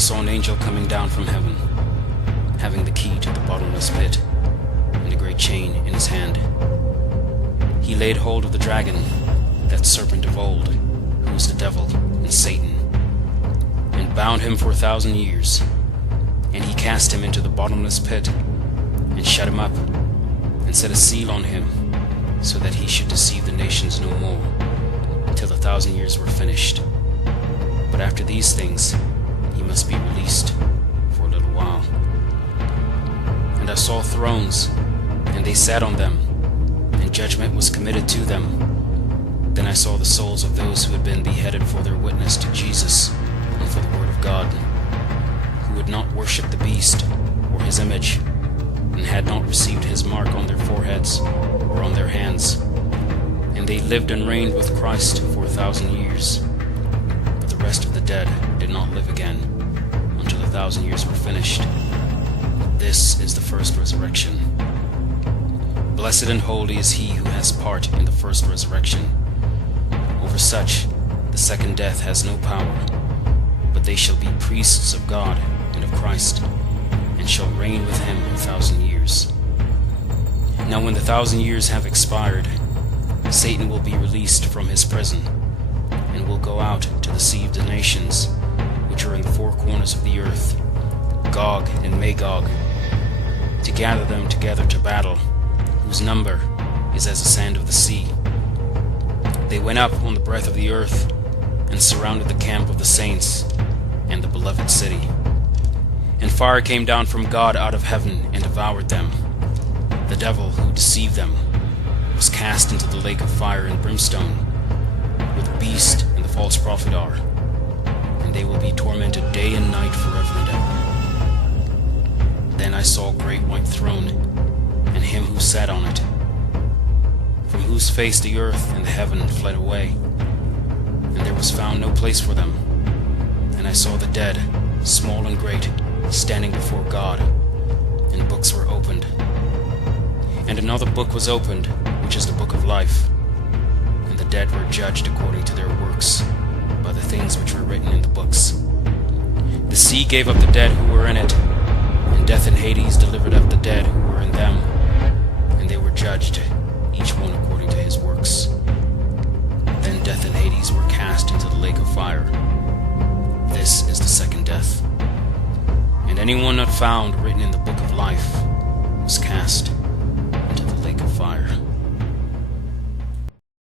saw an angel coming down from heaven, having the key to the bottomless pit, and a great chain in his hand. He laid hold of the dragon, that serpent of old, who is the devil and Satan, and bound him for 1,000 years. And he cast him into the bottomless pit, and shut him up, and set a seal on him, so that he should deceive the nations no more, until the 1,000 years were finished. But after these things he must be released for a little while. And I saw thrones, and they sat on them, and judgment was committed to them. Then I saw the souls of those who had been beheaded for their witness to Jesus and for the word of God, who would not worship the beast or his image, and had not received his mark on their foreheads or on their hands. And they lived and reigned with Christ for 1,000 years. But the rest of the dead did not live again until the 1,000 years were finished. This is the first resurrection. Blessed and holy is he who has part in the first resurrection. Over such the second death has no power, but they shall be priests of God and of Christ, and shall reign with him 1,000 years. Now when the 1,000 years have expired, Satan will be released from his prison, and will go out to deceive the nations which are in the four corners of the earth, Gog and Magog, to gather them together to battle, whose number is as the sand of the sea. They went up on the breadth of the earth, and surrounded the camp of the saints and the beloved city. And fire came down from God out of heaven and devoured them. The devil who deceived them was cast into the lake of fire and brimstone, where the beast and the false prophet are, and they will be tormented day and night forever and ever. Then I saw a great white throne, and him who sat on it, from whose face the earth and the heaven fled away, and there was found no place for them. And I saw the dead, small and great, standing before God, and books were opened. And another book was opened, which is the book of life. And the dead were judged according to their works, by the things which were written in the books. The sea gave up the dead who were in it, and death and Hades delivered up the dead who were in them, and they were judged, each one according to his works. Then death and Hades were cast into the lake of fire. This is the second death. And anyone not found written in the book of life was cast into the lake of fire.